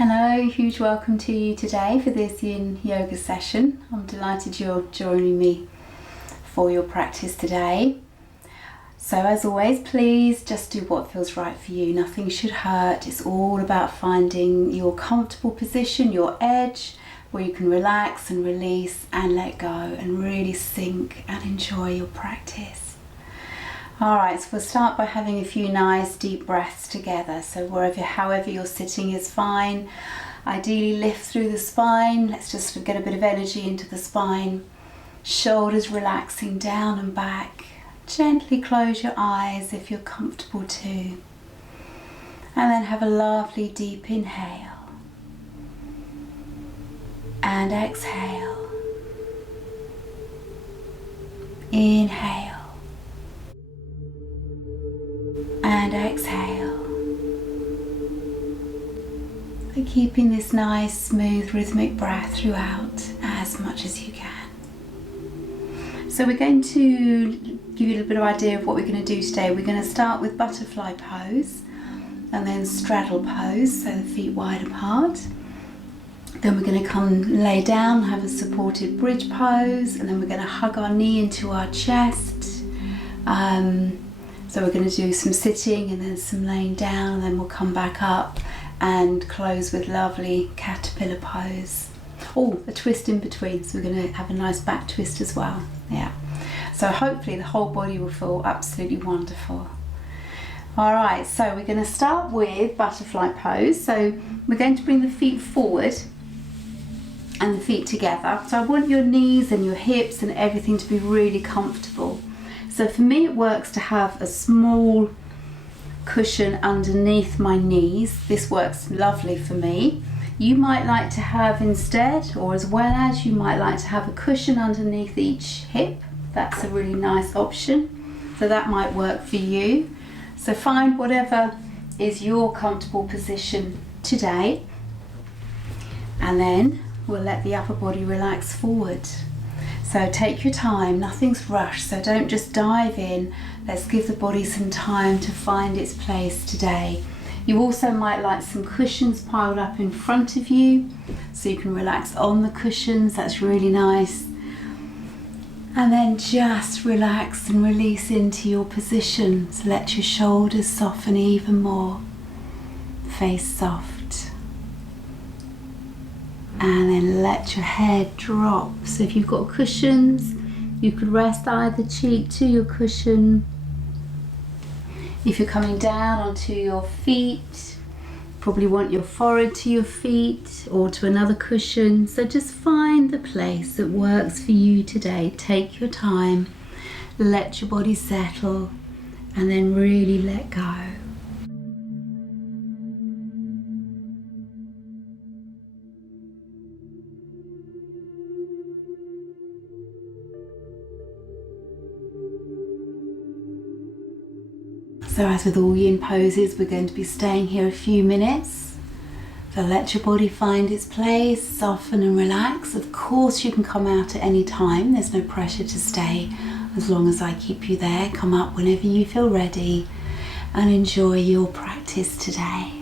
Hello, huge welcome to you today for this Yin Yoga session. I'm delighted you're joining me for your practice today. So as always, please just do what feels right for you. Nothing should hurt. It's all about finding your comfortable position, your edge, where you can relax and release and let go and really sink and enjoy your practice. Alright, so we'll start by having a few nice deep breaths together. So however you're sitting is fine. Ideally lift through the spine. Let's just get a bit of energy into the spine. Shoulders relaxing down and back. Gently close your eyes if you're comfortable too. And then have a lovely deep inhale. And exhale. Inhale. And exhale. So keeping this nice, smooth, rhythmic breath throughout as much as you can. So we're going to give you a little bit of idea of what we're going to do today. We're going to start with butterfly pose and then straddle pose, so the feet wide apart. Then we're going to come lay down, have a supported bridge pose, and then we're going to hug our knee into our chest. So we're going to do some sitting and then some laying down, and then we'll come back up and close with lovely caterpillar pose. Oh, a twist in between, so we're going to have a nice back twist as well. Yeah. So hopefully the whole body will feel absolutely wonderful. Alright, so we're going to start with butterfly pose. So we're going to bring the feet forward and the feet together. So I want your knees and your hips and everything to be really comfortable. So for me it works to have a small cushion underneath my knees. This works lovely for me. You might like to have instead, or as well as, you might like to have a cushion underneath each hip. That's a really nice option. So that might work for you. So find whatever is your comfortable position today. And then we'll let the upper body relax forward. So take your time, nothing's rushed, so don't just dive in. Let's give the body some time to find its place today. You also might like some cushions piled up in front of you, so you can relax on the cushions, that's really nice. And then just relax and release into your position. So let your shoulders soften even more, face soft. And then let your head drop. So if you've got cushions, you could rest either cheek to your cushion. If you're coming down onto your feet, probably want your forehead to your feet or to another cushion. So just find the place that works for you today. Take your time, let your body settle, and then really let go. So as with all yin poses, we're going to be staying here a few minutes. So let your body find its place, soften and relax. Of course you can come out at any time, there's no pressure to stay as long as I keep you there. Come up whenever you feel ready and enjoy your practice today.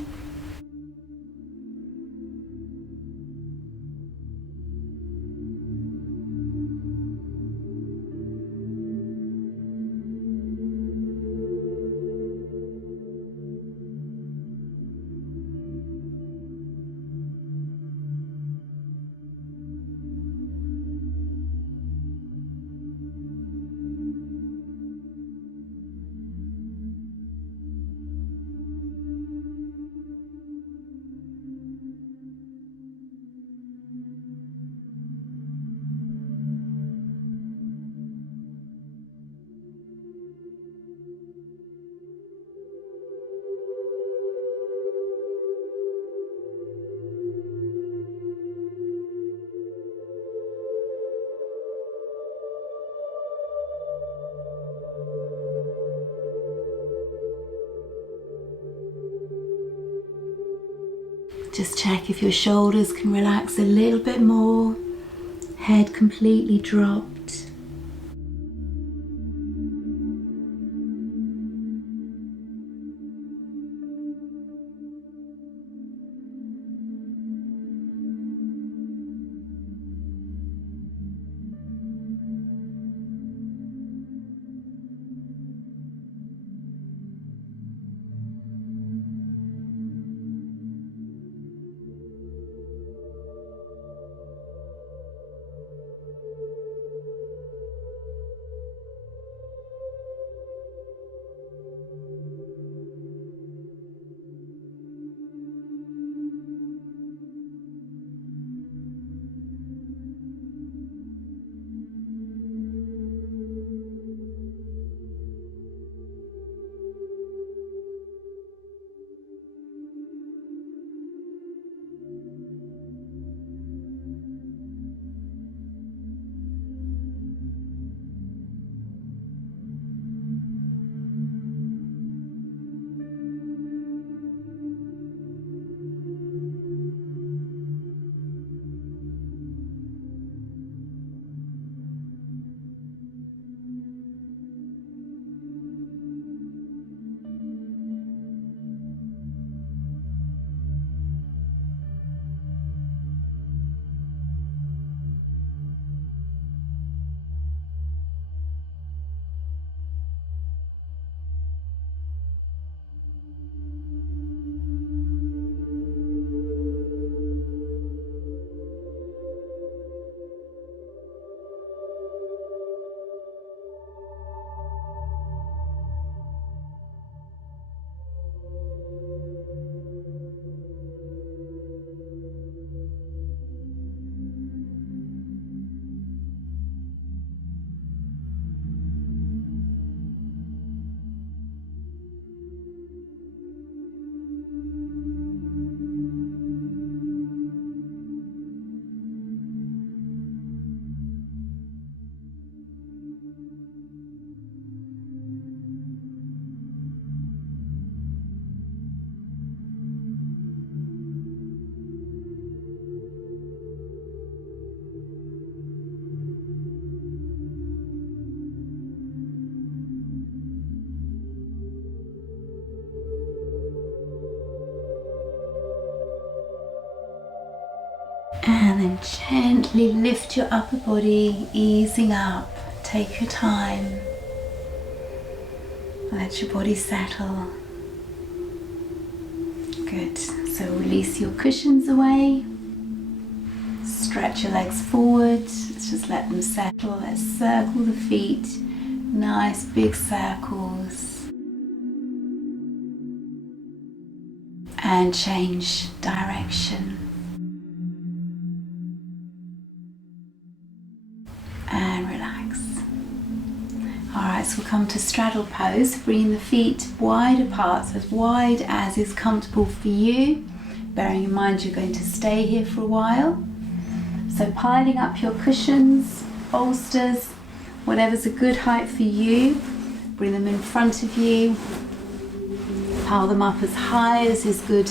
Just check if your shoulders can relax a little bit more, head completely dropped. And then gently lift your upper body, easing up. Take your time. Let your body settle. Good. So release your cushions away. Stretch your legs forward. Let's just let them settle. Let's circle the feet. Nice big circles. And change direction. And relax. Alright, so we'll come to straddle pose, bringing the feet wide apart, so as wide as is comfortable for you. Bearing in mind you're going to stay here for a while. So piling up your cushions, bolsters, whatever's a good height for you. Bring them in front of you. Pile them up as high as is good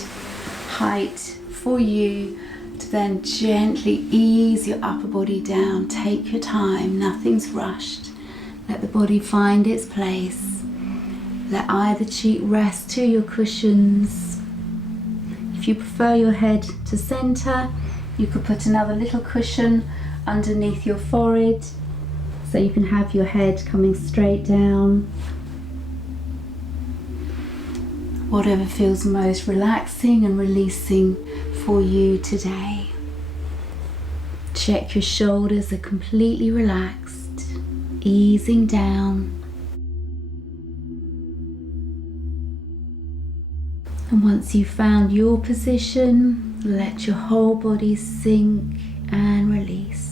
height for you. To then gently ease your upper body down. Take your time, nothing's rushed. Let the body find its place. Let either cheek rest to your cushions. If you prefer your head to center, you could put another little cushion underneath your forehead so you can have your head coming straight down. Whatever feels most relaxing and releasing for you today. Check your shoulders are completely relaxed, easing down. And once you've found your position, let your whole body sink and release.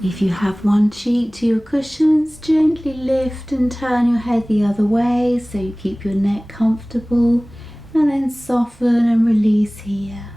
If you have one cheek to your cushions, gently lift and turn your head the other way so you keep your neck comfortable, and then soften and release here.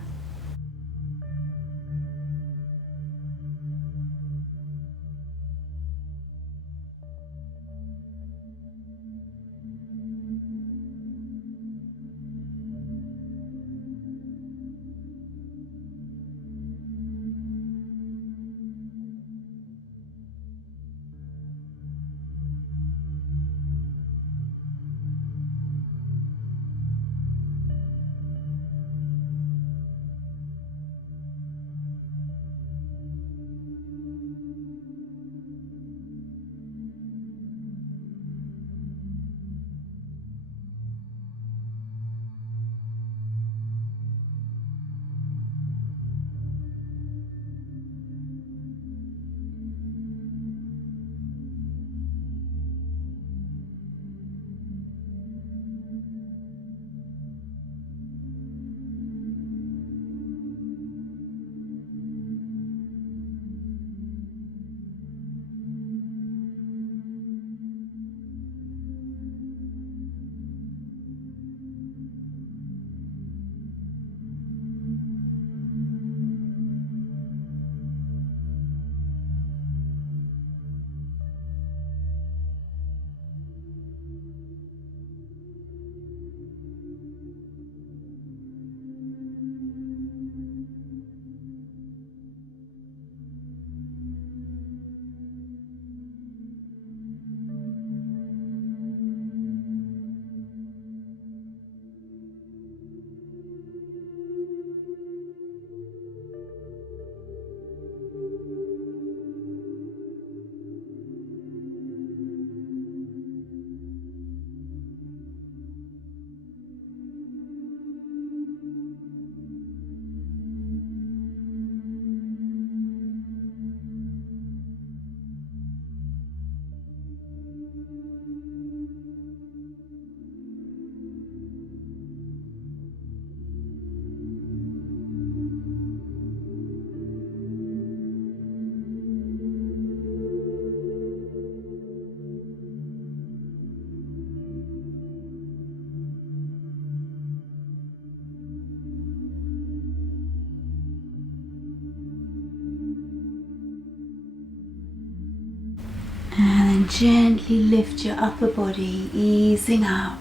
gently lift your upper body, easing up.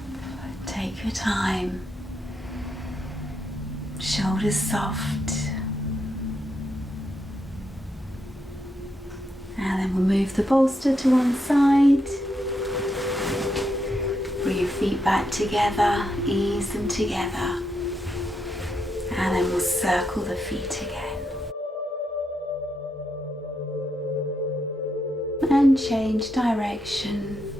Take your time. Shoulders soft. And then we'll move the bolster to one side. Bring your feet back together, ease them together. And then we'll circle the feet again. And change direction.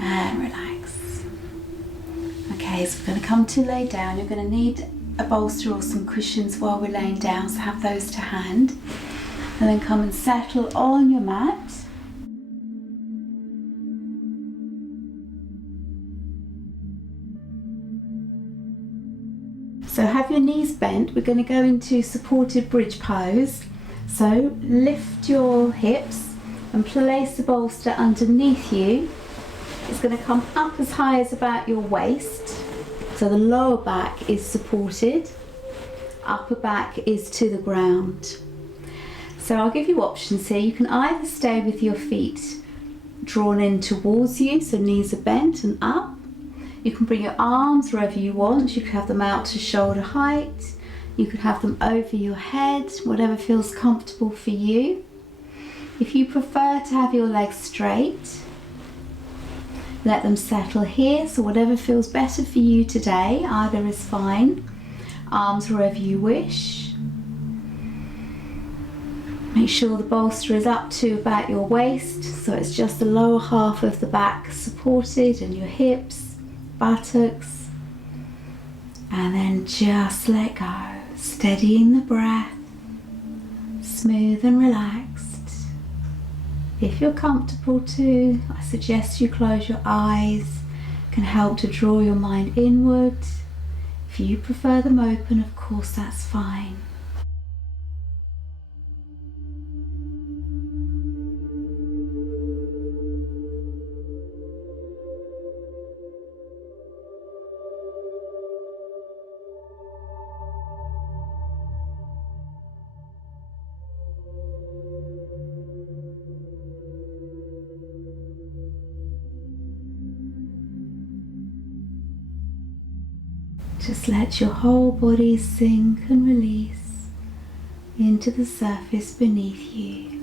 And relax. Okay, so we're going to come to lay down. You're going to need a bolster or some cushions while we're laying down, so have those to hand. And then come and settle on your mat. So have your knees bent. We're going to go into supported bridge pose. So lift your hips and place the bolster underneath you. It's going to come up as high as about your waist. So the lower back is supported, upper back is to the ground. So I'll give you options here. You can either stay with your feet drawn in towards you, so knees are bent and up. You can bring your arms wherever you want. You can have them out to shoulder height. You can have them over your head, whatever feels comfortable for you. If you prefer to have your legs straight, let them settle here, so whatever feels better for you today, either is fine. Arms wherever you wish. Make sure the bolster is up to about your waist, so it's just the lower half of the back supported and your hips, buttocks. And then just let go, steadying the breath, smooth and relaxed. If you're comfortable to, I suggest you close your eyes. It can help to draw your mind inward. If you prefer them open, of course, that's fine. Just let your whole body sink and release into the surface beneath you.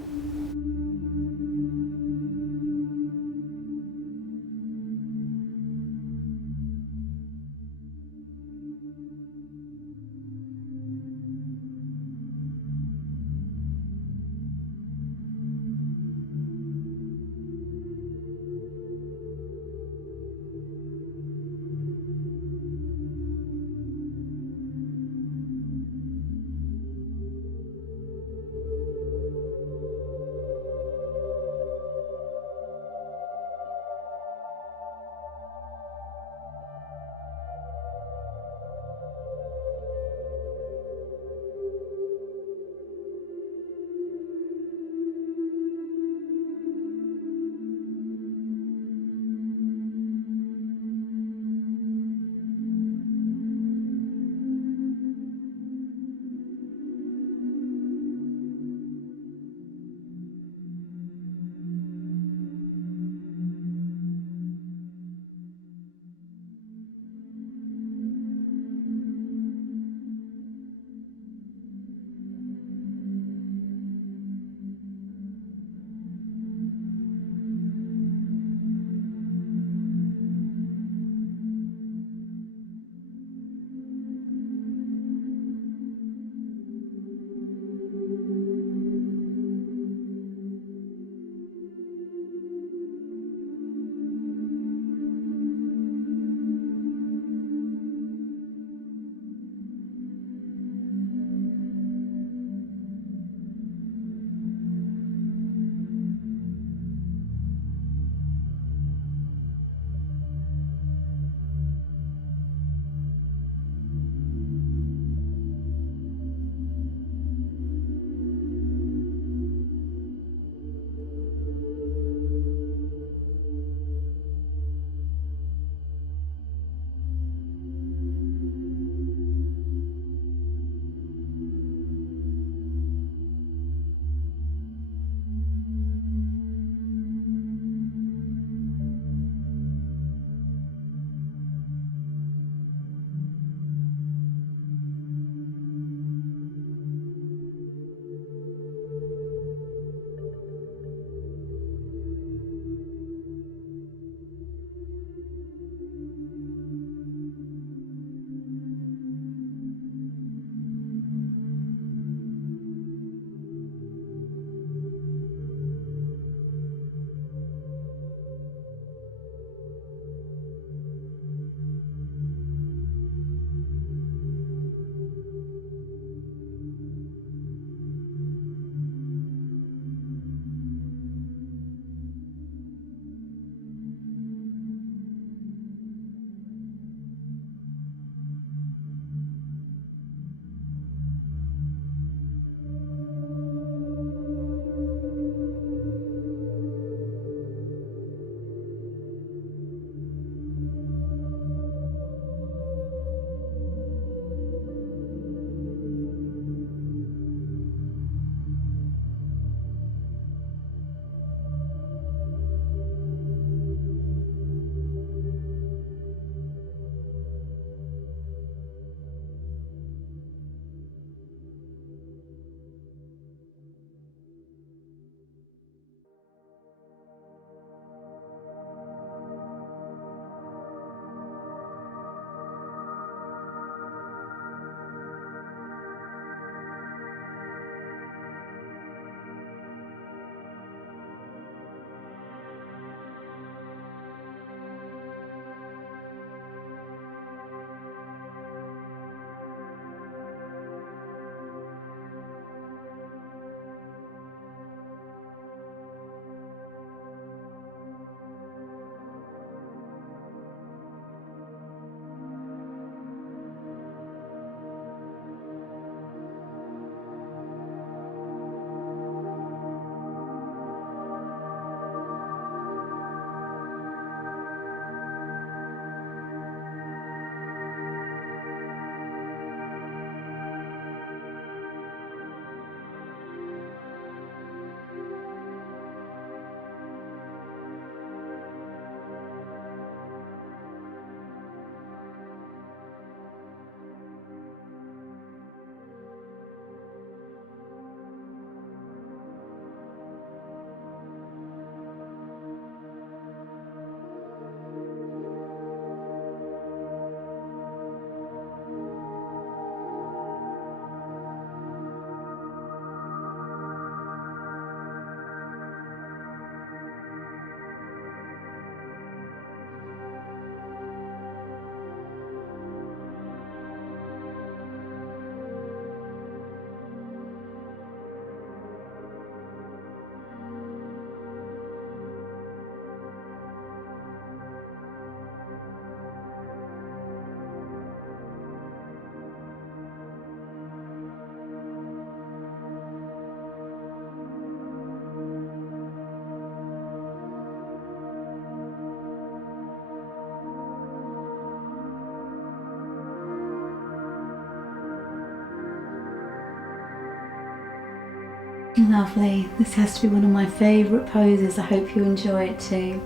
Lovely. This has to be one of my favourite poses. I hope you enjoy it too.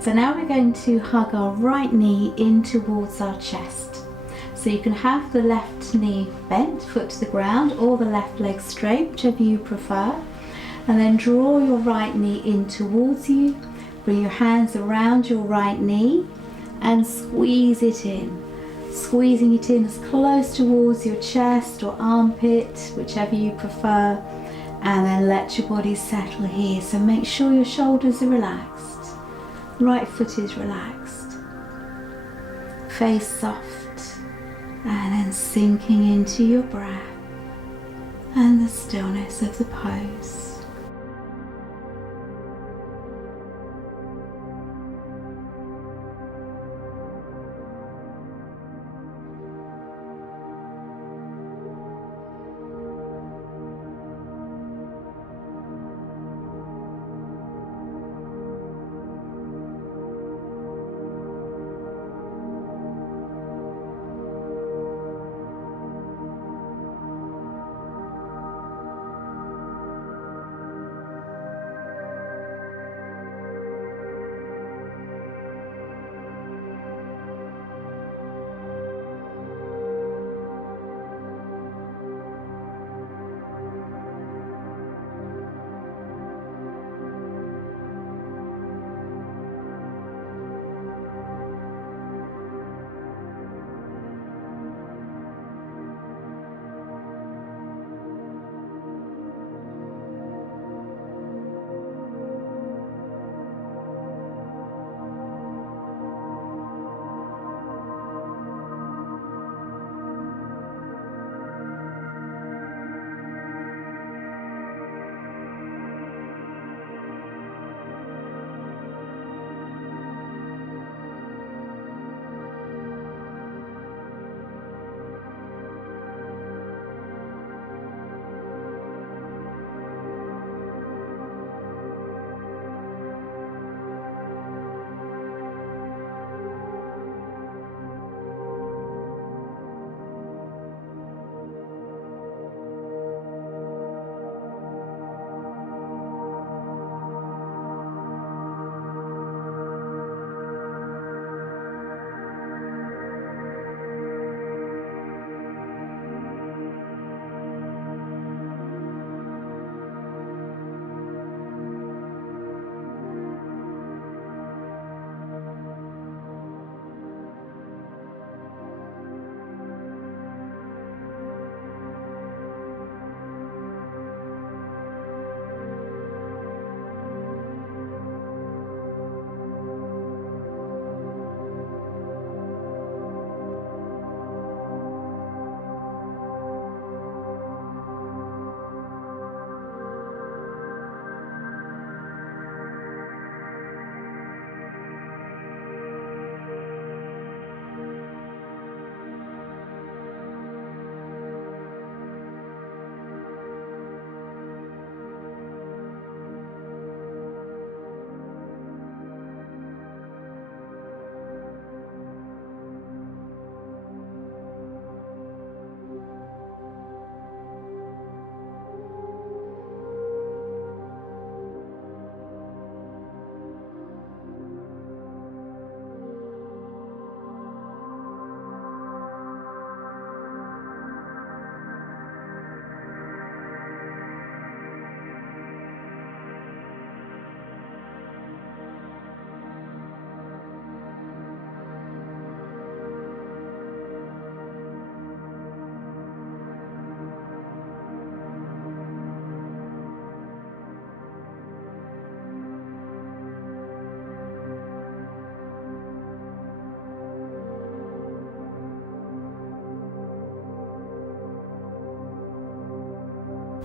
So now we're going to hug our right knee in towards our chest. So you can have the left knee bent, foot to the ground, or the left leg straight, whichever you prefer. And then draw your right knee in towards you. Bring your hands around your right knee and squeeze it in. Squeezing it in as close towards your chest or armpit, whichever you prefer. And then let your body settle here. So make sure your shoulders are relaxed. Right foot is relaxed. Face soft. And then sinking into your breath and the stillness of the pose.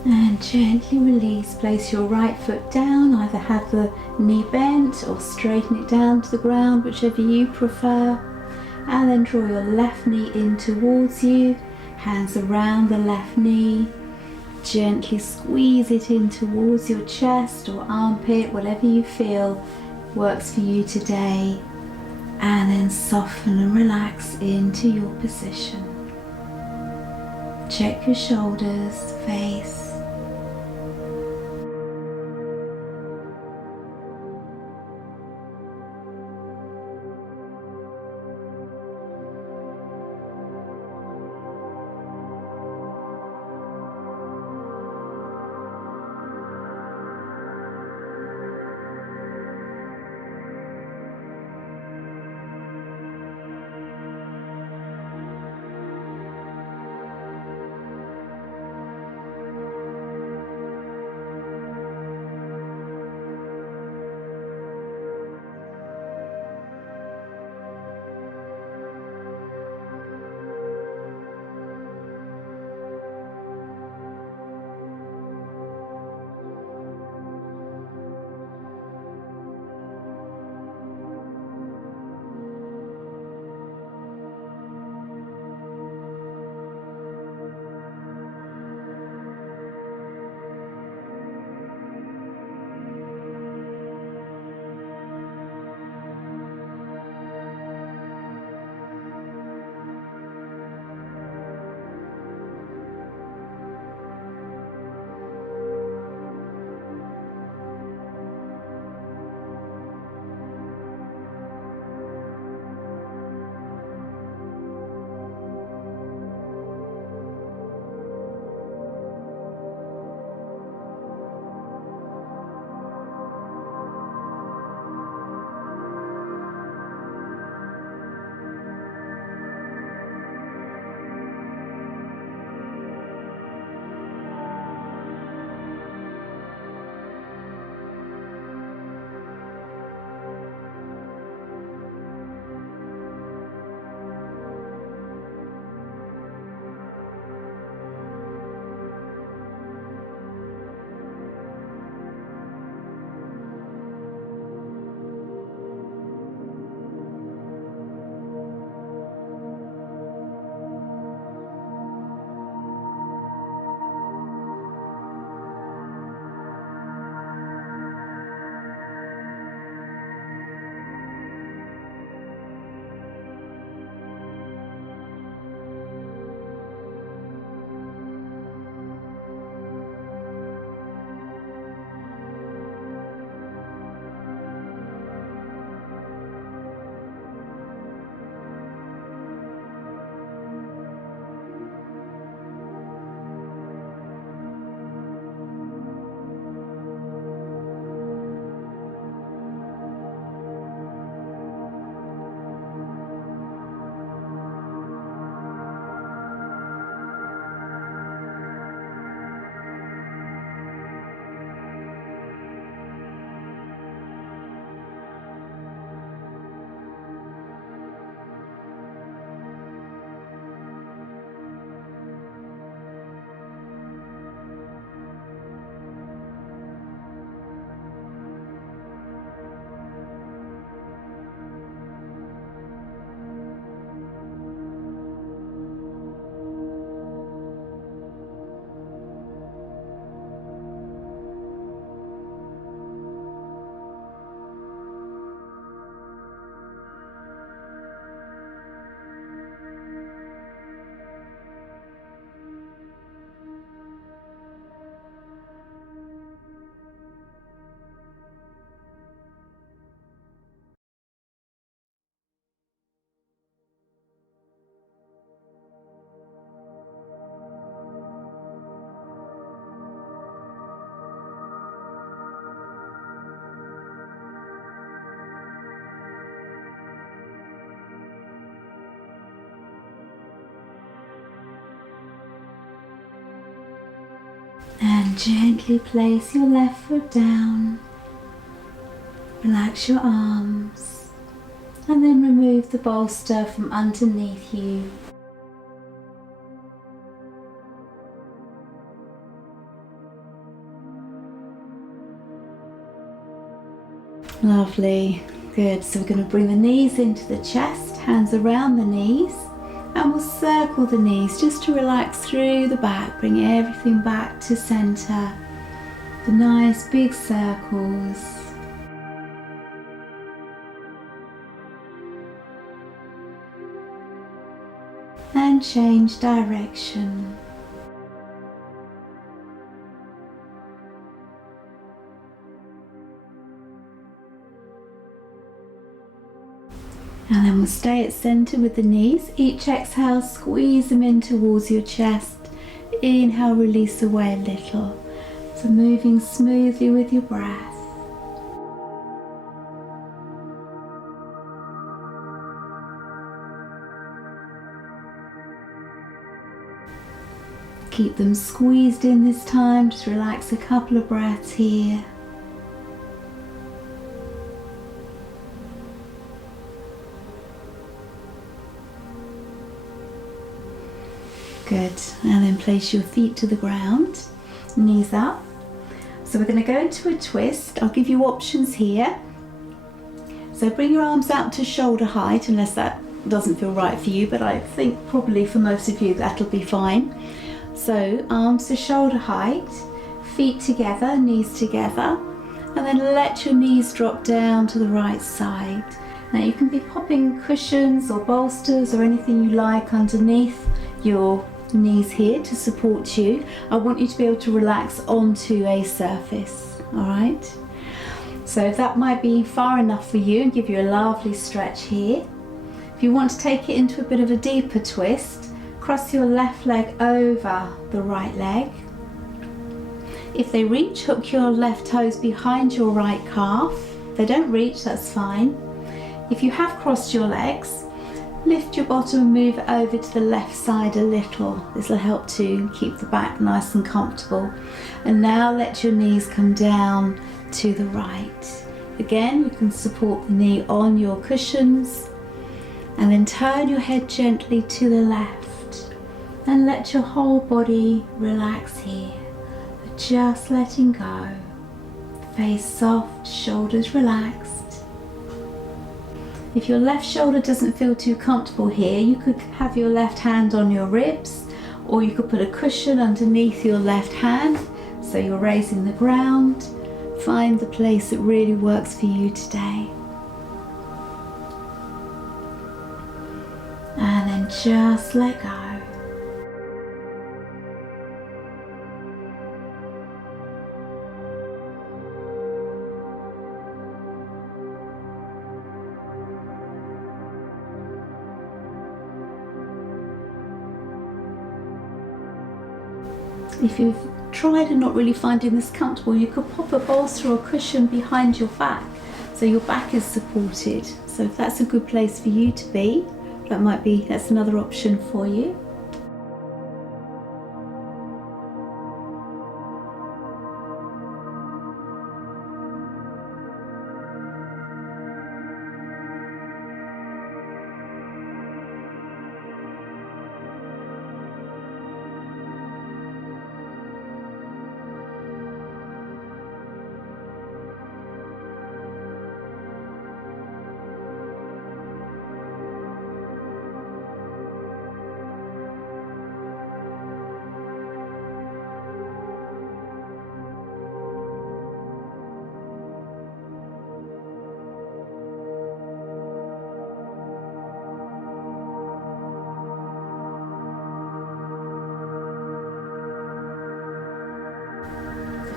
And gently release. Place your right foot down. Either have the knee bent or straighten it down to the ground, whichever you prefer. And then draw your left knee in towards you. Hands around the left knee. Gently squeeze it in towards your chest or armpit, whatever you feel works for you today. And then soften and relax into your position. Check your shoulders, face. And gently place your left foot down. Relax your arms. And then remove the bolster from underneath you. Lovely. Good. So we're going to bring the knees into the chest, hands around the knees, and we'll circle the knees just to relax through the back, bring everything back to center. The nice big circles. And change direction. And then we'll stay at center with the knees. Each exhale, squeeze them in towards your chest. Inhale, release away a little. So moving smoothly with your breath. Keep them squeezed in this time. Just relax a couple of breaths here. Good. And then place your feet to the ground, knees up. So we're going to go into a twist. I'll give you options here. So bring your arms out to shoulder height, unless that doesn't feel right for you, but I think probably for most of you that'll be fine. So arms to shoulder height, feet together, knees together, and then let your knees drop down to the right side. Now you can be popping cushions or bolsters or anything you like underneath your knees here to support you. I want you to be able to relax onto a surface, all right? So if that might be far enough for you and give you a lovely stretch here. If you want to take it into a bit of a deeper twist, cross your left leg over the right leg. If they reach, hook your left toes behind your right calf. If they don't reach, that's fine. If you have crossed your legs, lift your bottom and move it over to the left side a little. This will help to keep the back nice and comfortable. And now let your knees come down to the right. Again, you can support the knee on your cushions and then turn your head gently to the left and let your whole body relax here. Just letting go. Face soft, shoulders relaxed. If your left shoulder doesn't feel too comfortable here, you could have your left hand on your ribs, or you could put a cushion underneath your left hand so you're raising the ground. Find the place that really works for you today. And then just let go. If you've tried and not really finding this comfortable, you could pop a bolster or cushion behind your back so your back is supported. So if that's a good place for you to be, that's another option for you.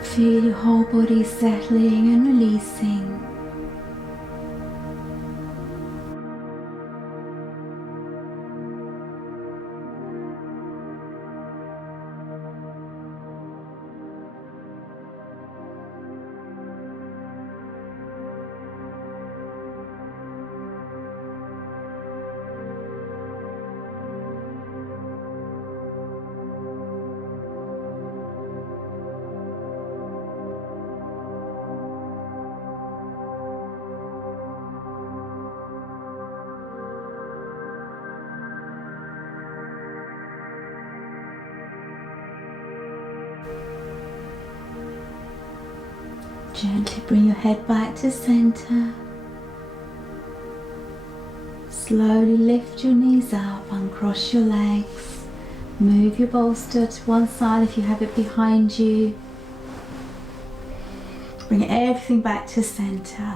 Feel your whole body settling and releasing. Gently bring your head back to center. Slowly lift your knees up, uncross your legs. Move your bolster to one side if you have it behind you. Bring everything back to center.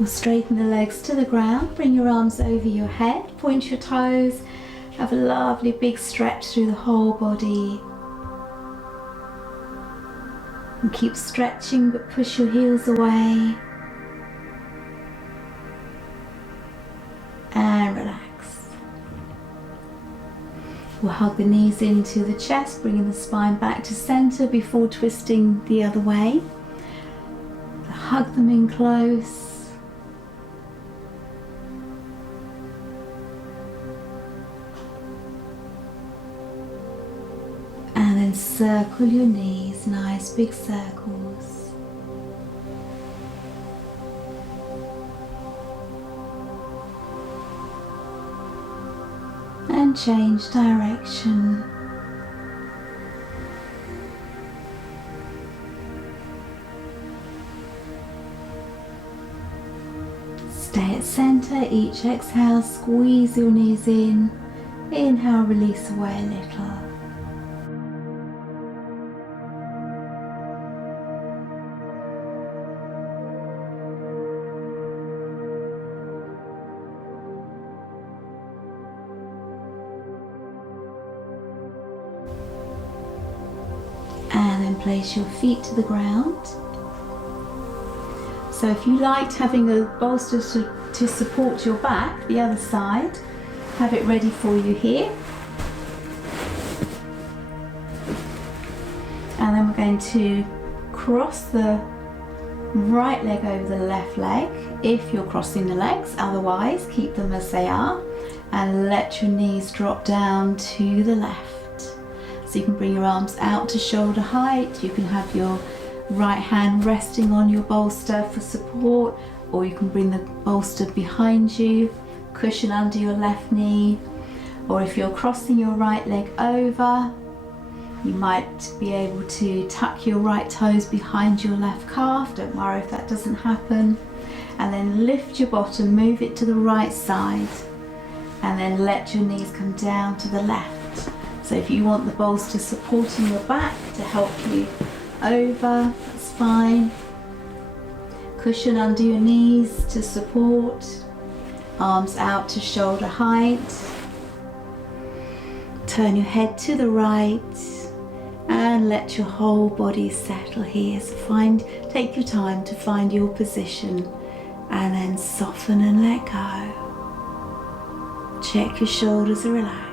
We'll straighten the legs to the ground. Bring your arms over your head. Point your toes. Have a lovely big stretch through the whole body. And keep stretching, but push your heels away. And relax. We'll hug the knees into the chest, bringing the spine back to center before twisting the other way. Hug them in close. And then circle your knees, nice big circles. And change direction. Stay at center. Each exhale, squeeze your knees in. Inhale, release away a little. And then place your feet to the ground. So if you liked having a bolster to support your back, the other side, have it ready for you here. And then we're going to cross the right leg over the left leg if you're crossing the legs, otherwise keep them as they are and let your knees drop down to the left. So you can bring your arms out to shoulder height, you can have your right hand resting on your bolster for support, or you can bring the bolster behind you, cushion under your left knee, or if you're crossing your right leg over, you might be able to tuck your right toes behind your left calf. Don't worry if that doesn't happen. And then lift your bottom, move it to the right side, and then let your knees come down to the left. So if you want the bolster supporting your back to help you over, that's fine. Cushion under your knees to support. Arms out to shoulder height. Turn your head to the right and let your whole body settle here. So take your time to find your position and then soften and let go. Check your shoulders are relaxed.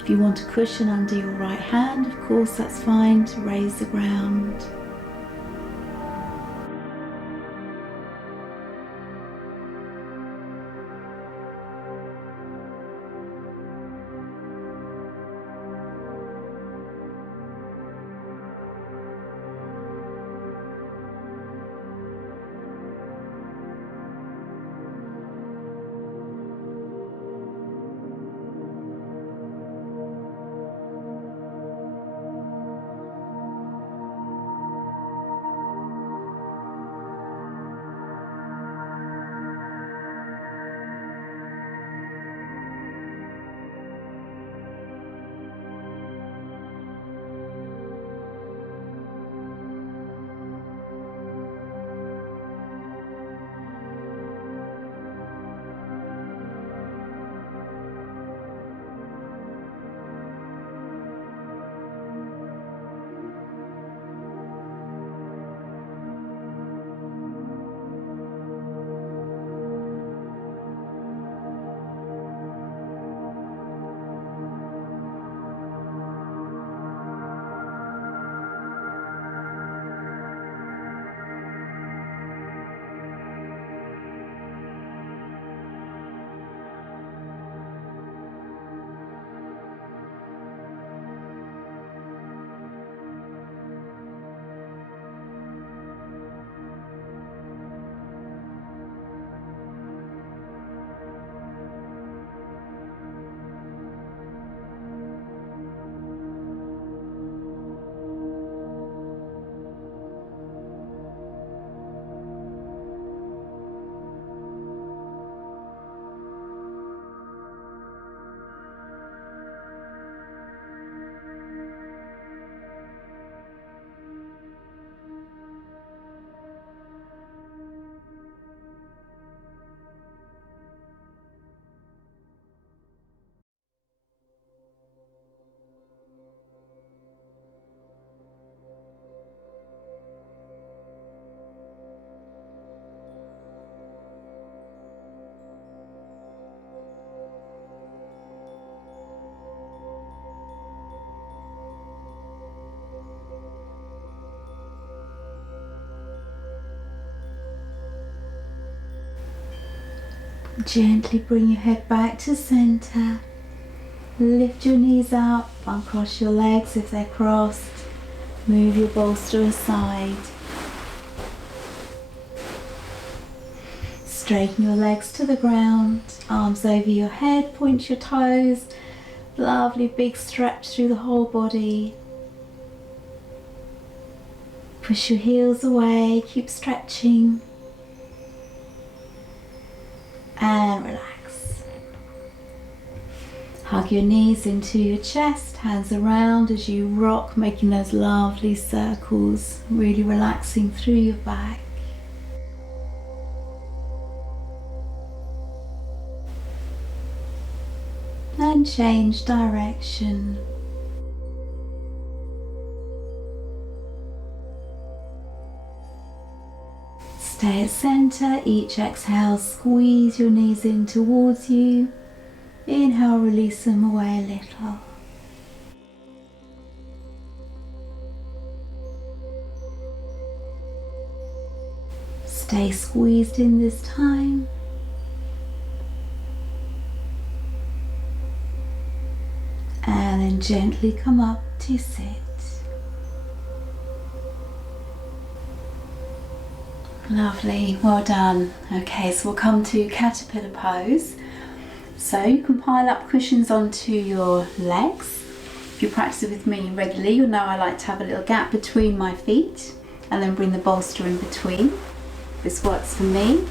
If you want a cushion under your right hand, of course that's fine to raise the ground. Gently bring your head back to center. Lift your knees up, uncross your legs if they're crossed. Move your bolster aside. Straighten your legs to the ground, arms over your head, point your toes. Lovely big stretch through the whole body. Push your heels away, keep stretching. And relax. Hug your knees into your chest, hands around as you rock, making those lovely circles, really relaxing through your back. And change direction. Stay at center. Each exhale, squeeze your knees in towards you. Inhale, release them away a little. Stay squeezed in this time. And then gently come up to sit. Lovely, well done. Okay, so we'll come to caterpillar pose. So you can pile up cushions onto your legs. If you practice it with me regularly, you'll know I like to have a little gap between my feet and then bring the bolster in between. This works for me,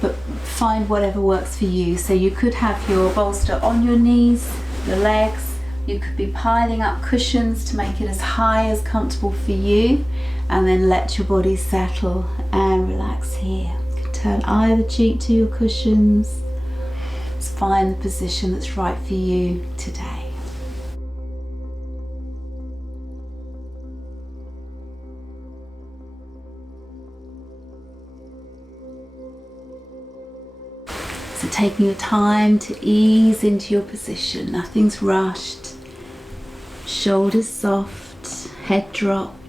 but find whatever works for you. So you could have your bolster on your knees, your legs. You could be piling up cushions to make it as high as comfortable for you, and then let your body settle and relax here. You can turn either cheek to your cushions. Just find the position that's right for you today. So taking your time to ease into your position, nothing's rushed. Shoulders soft, head dropped.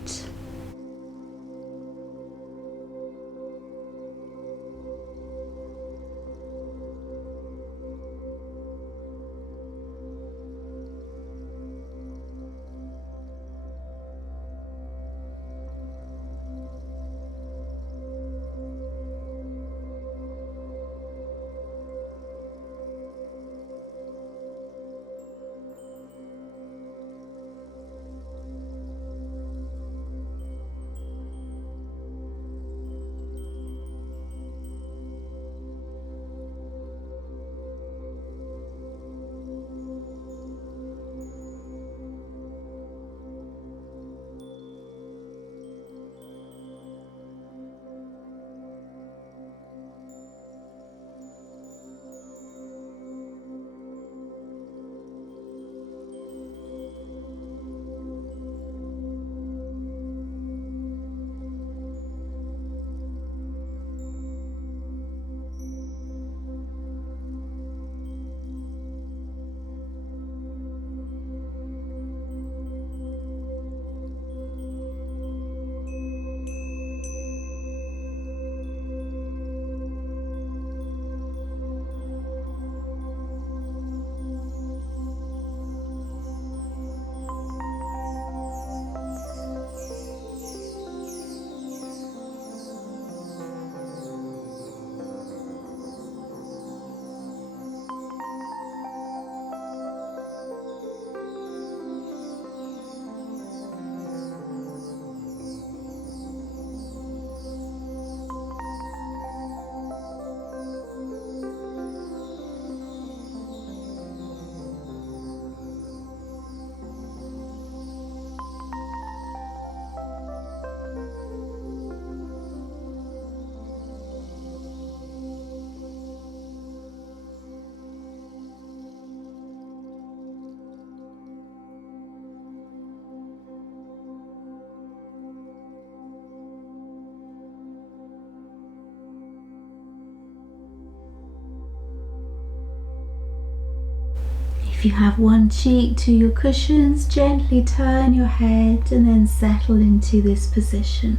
If you have one cheek to your cushions, gently turn your head and then settle into this position.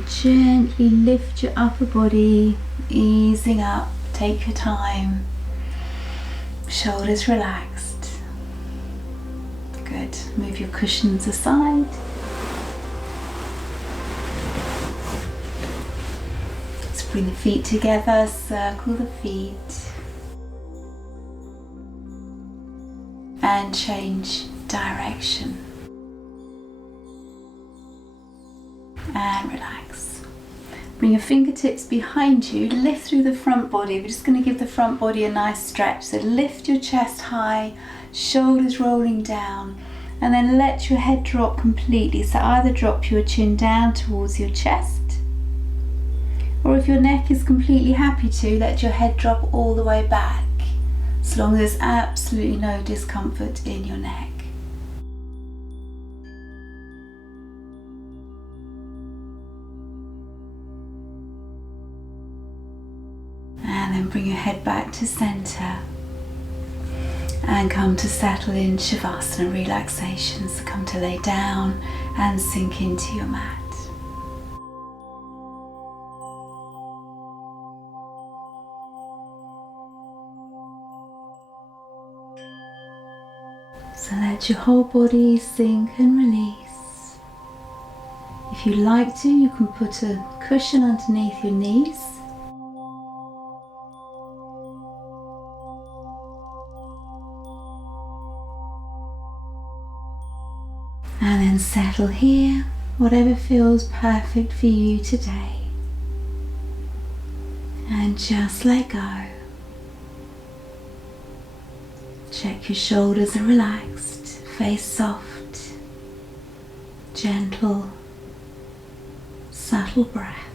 then gently lift your upper body, easing up. Take your time. Shoulders relaxed. Good. Move your cushions aside. Let's bring the feet together, circle the feet. And change direction. And relax. Bring your fingertips behind you, lift through the front body. We're just going to give the front body a nice stretch. So lift your chest high, shoulders rolling down, and then let your head drop completely. So either drop your chin down towards your chest, or if your neck is completely happy to, let your head drop all the way back, as long as there's absolutely no discomfort in your neck. And then bring your head back to center and come to settle in Shavasana, relaxation. So come to lay down and sink into your mat. So let your whole body sink and release. If you like to, you can put a cushion underneath your knees. And then settle here, whatever feels perfect for you today. And just let go. Check your shoulders are relaxed, face soft, gentle, subtle breath.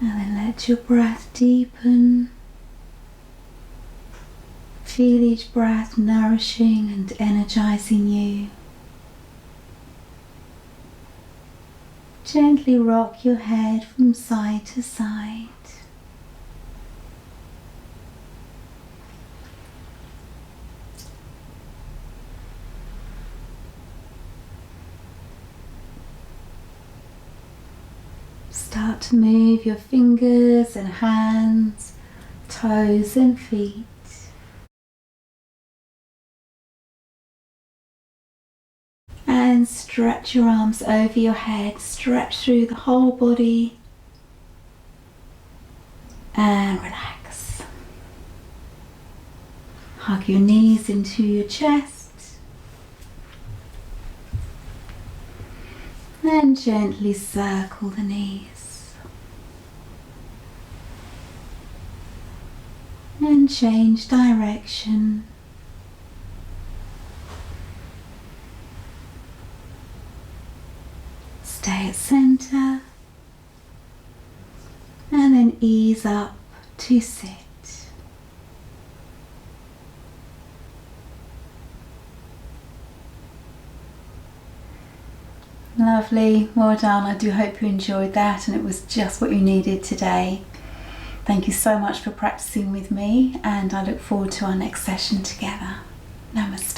And then let your breath deepen. Feel each breath nourishing and energizing you. Gently rock your head from side to side. Start to move your fingers and hands, toes and feet. And stretch your arms over your head, stretch through the whole body and relax. Hug your knees into your chest and gently circle the knees. And change direction. Stay at center and then ease up to sit. Lovely, well done. I do hope you enjoyed that and it was just what you needed today. Thank you so much for practicing with me and I look forward to our next session together. Namaste.